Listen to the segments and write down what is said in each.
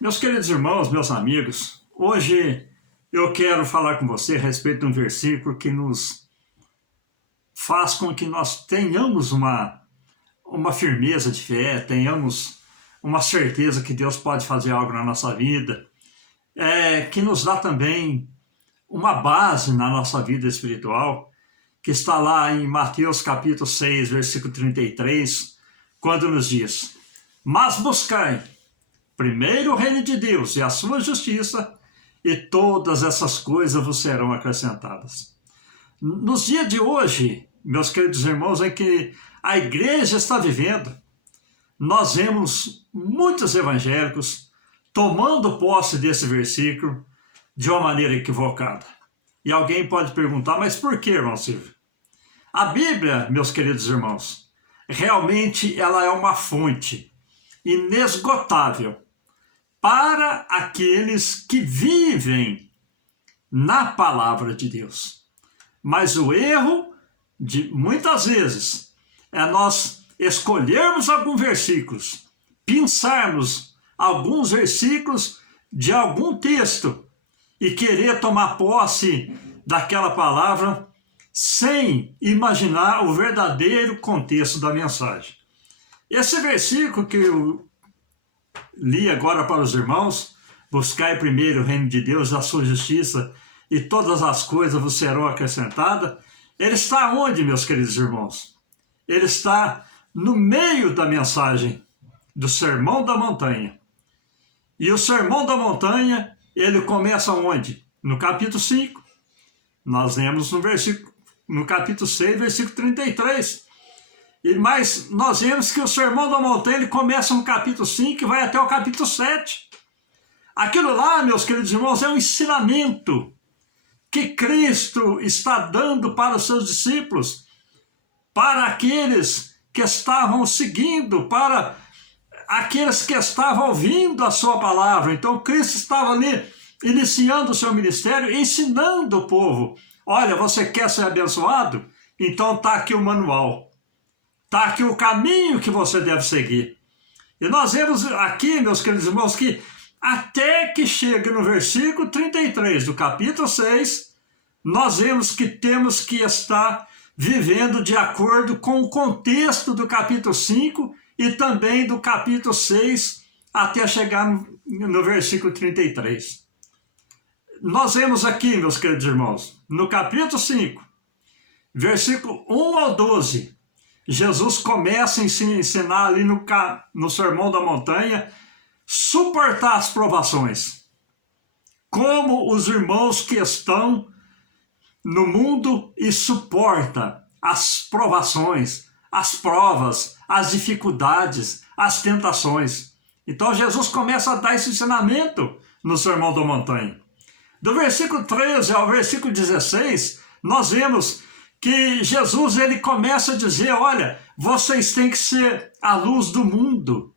Meus queridos irmãos, meus amigos, hoje eu quero falar com você a respeito de um versículo que nos faz com que nós tenhamos uma firmeza de fé, tenhamos uma certeza que Deus pode fazer algo na nossa vida, que nos dá também uma base na nossa vida espiritual, que está lá em Mateus capítulo 6, versículo 33, quando nos diz: mas buscai primeiro o reino de Deus e a sua justiça, e todas essas coisas vos serão acrescentadas. Nos dias de hoje, meus queridos irmãos, em que a igreja está vivendo, nós vemos muitos evangélicos tomando posse desse versículo de uma maneira equivocada. E alguém pode perguntar, mas por que, irmão Silvio? A Bíblia, meus queridos irmãos, realmente ela é uma fonte inesgotável para aqueles que vivem na palavra de Deus. Mas o erro, de muitas vezes, é nós escolhermos alguns versículos, pensarmos alguns versículos de algum texto e querer tomar posse daquela palavra sem imaginar o verdadeiro contexto da mensagem. Esse versículo que eu li agora para os irmãos: buscai primeiro o reino de Deus, a sua justiça, e todas as coisas vos serão acrescentadas. Ele está onde, meus queridos irmãos? Ele está no meio da mensagem do Sermão da Montanha. E o Sermão da Montanha, ele começa onde? No capítulo 5. Nós lemos no capítulo 6, versículo 33. Mas nós vemos que o Sermão da Montanha ele começa no capítulo 5 e vai até o capítulo 7. Aquilo lá, meus queridos irmãos, é um ensinamento que Cristo está dando para os seus discípulos, para aqueles que estavam seguindo, para aqueles que estavam ouvindo a sua palavra. Então Cristo estava ali iniciando o seu ministério, ensinando o povo: olha, você quer ser abençoado? Então está aqui o manual. Está aqui o caminho que você deve seguir. E nós vemos aqui, meus queridos irmãos, que até que chega no versículo 33 do capítulo 6, nós vemos que temos que estar vivendo de acordo com o contexto do capítulo 5 e também do capítulo 6 até chegar no versículo 33. Nós vemos aqui, meus queridos irmãos, no capítulo 5, versículo 1 ao 12, Jesus começa a ensinar ali no Sermão da Montanha, suportar as provações. Como os irmãos que estão no mundo e suportam as provações, as provas, as dificuldades, as tentações. Então Jesus começa a dar esse ensinamento no Sermão da Montanha. Do versículo 13 ao versículo 16, nós vemos que Jesus ele começa a dizer: olha, vocês têm que ser a luz do mundo,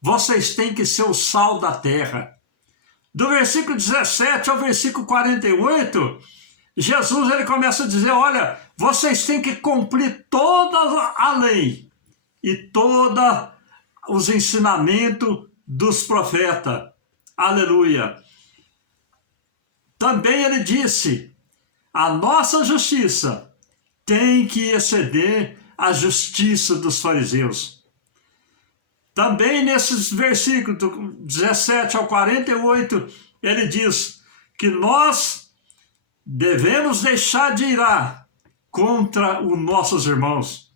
vocês têm que ser o sal da terra. Do versículo 17 ao versículo 48, Jesus ele começa a dizer: olha, vocês têm que cumprir toda a lei e todos os ensinamentos dos profetas. Aleluia. Também ele disse: a nossa justiça tem que exceder a justiça dos fariseus. Também nesses versículos, do 17 ao 48, ele diz que nós devemos deixar de irar contra os nossos irmãos.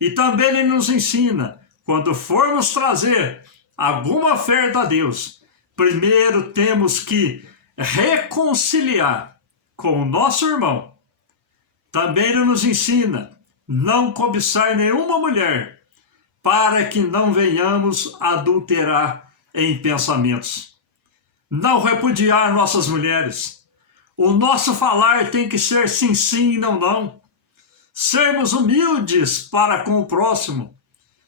E também ele nos ensina, quando formos trazer alguma oferta a Deus, primeiro temos que reconciliar com o nosso irmão. Também ele nos ensina não cobiçar nenhuma mulher, para que não venhamos adulterar em pensamentos. Não repudiar nossas mulheres. O nosso falar tem que ser sim, sim e não, não. Sermos humildes para com o próximo.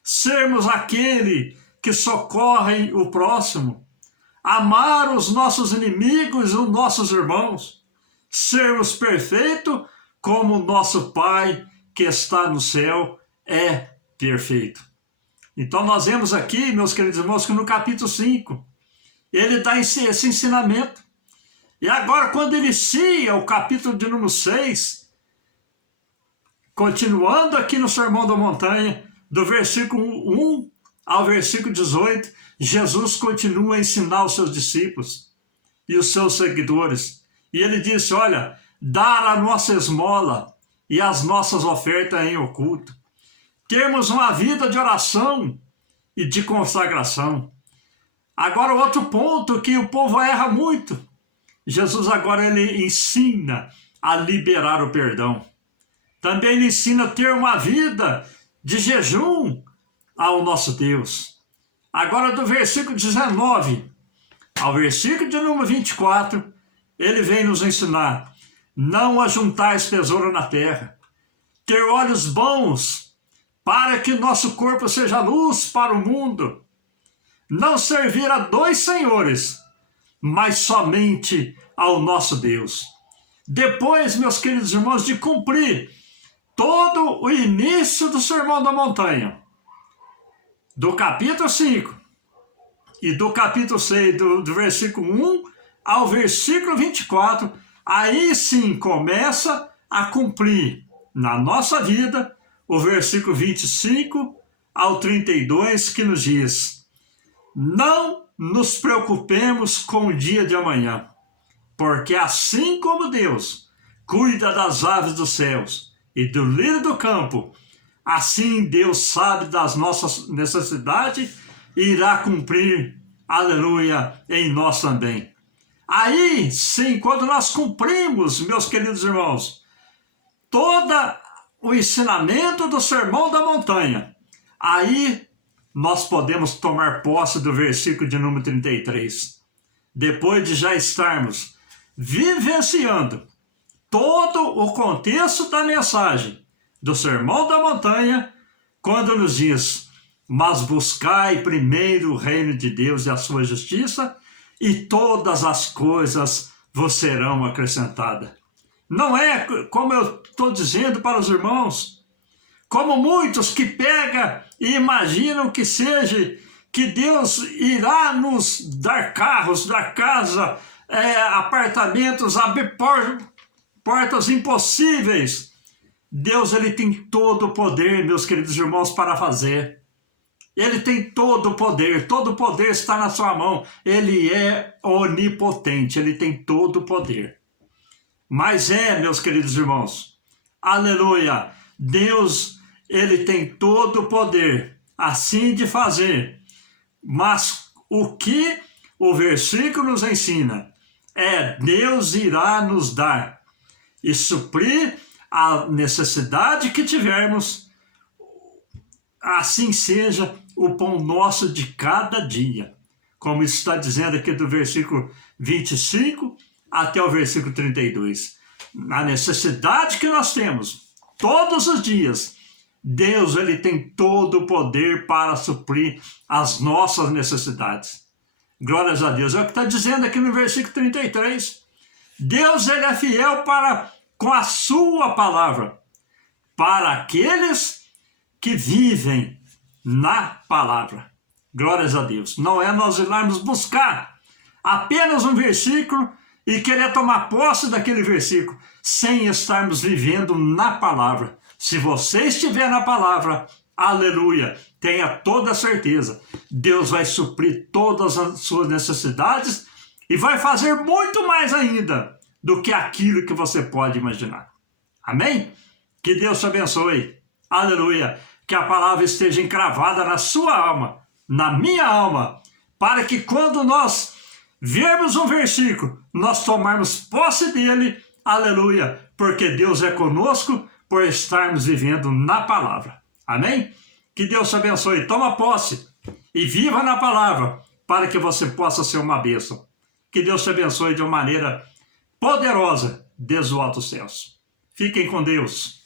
Sermos aquele que socorre o próximo. Amar os nossos inimigos e os nossos irmãos. Sermos perfeitos como o nosso Pai que está no céu é perfeito. Então nós vemos aqui, meus queridos irmãos, que no capítulo 5, ele dá esse ensinamento. E agora, quando inicia o capítulo de número 6, continuando aqui no Sermão da Montanha, do versículo 1 ao versículo 18, Jesus continua a ensinar os seus discípulos e os seus seguidores. E ele disse, olha, dar a nossa esmola e as nossas ofertas em oculto. Termos uma vida de oração e de consagração. Agora, outro ponto que o povo erra muito. Jesus agora ele ensina a liberar o perdão. Também ele ensina a ter uma vida de jejum ao nosso Deus. Agora, do versículo 19 ao versículo de número 24, ele vem nos ensinar: não ajuntais tesouro na terra, ter olhos bons, para que nosso corpo seja luz para o mundo, não servir a dois senhores, mas somente ao nosso Deus. Depois, meus queridos irmãos, de cumprir todo o início do Sermão da Montanha, do capítulo 5 e do capítulo 6, do versículo 1 ao versículo 24, aí sim começa a cumprir na nossa vida o versículo 25 ao 32, que nos diz: não nos preocupemos com o dia de amanhã, porque assim como Deus cuida das aves dos céus e do lírio do campo, assim Deus sabe das nossas necessidades e irá cumprir, aleluia, em nós também. Aí sim, quando nós cumprimos, meus queridos irmãos, todo o ensinamento do Sermão da Montanha, aí nós podemos tomar posse do versículo de número 33. Depois de já estarmos vivenciando todo o contexto da mensagem do Sermão da Montanha, quando nos diz: mas buscai primeiro o reino de Deus e a sua justiça, e todas as coisas vos serão acrescentadas. Não é como eu estou dizendo para os irmãos, como muitos que pegam e imaginam que seja que Deus irá nos dar carros, dar casa, apartamentos, abrir portas impossíveis. Deus, ele tem todo o poder, meus queridos irmãos, para fazer. Ele tem todo o poder está na sua mão. Ele é onipotente, ele tem todo o poder. Mas meus queridos irmãos, aleluia, Deus, ele tem todo o poder, assim de fazer. Mas o que o versículo nos ensina é: Deus irá nos dar e suprir a necessidade que tivermos, assim seja o pão nosso de cada dia. Como está dizendo aqui do versículo 25 até o versículo 32. A necessidade que nós temos todos os dias, Deus, ele tem todo o poder para suprir as nossas necessidades. Glórias a Deus. É o que está dizendo aqui no versículo 33. Deus, ele é fiel com a sua palavra, para aqueles que vivem na palavra. Glórias a Deus. Não é nós irmos buscar apenas um versículo e querer tomar posse daquele versículo, sem estarmos vivendo na palavra. Se você estiver na palavra, aleluia, tenha toda a certeza, Deus vai suprir todas as suas necessidades e vai fazer muito mais ainda do que aquilo que você pode imaginar. Amém? Que Deus te abençoe. Aleluia. Que a palavra esteja encravada na sua alma, na minha alma, para que quando nós vermos um versículo, nós tomarmos posse dele, aleluia, porque Deus é conosco por estarmos vivendo na palavra. Amém? Que Deus te abençoe. Toma posse e viva na palavra, para que você possa ser uma bênção. Que Deus te abençoe de uma maneira poderosa desde os altos céus. Fiquem com Deus.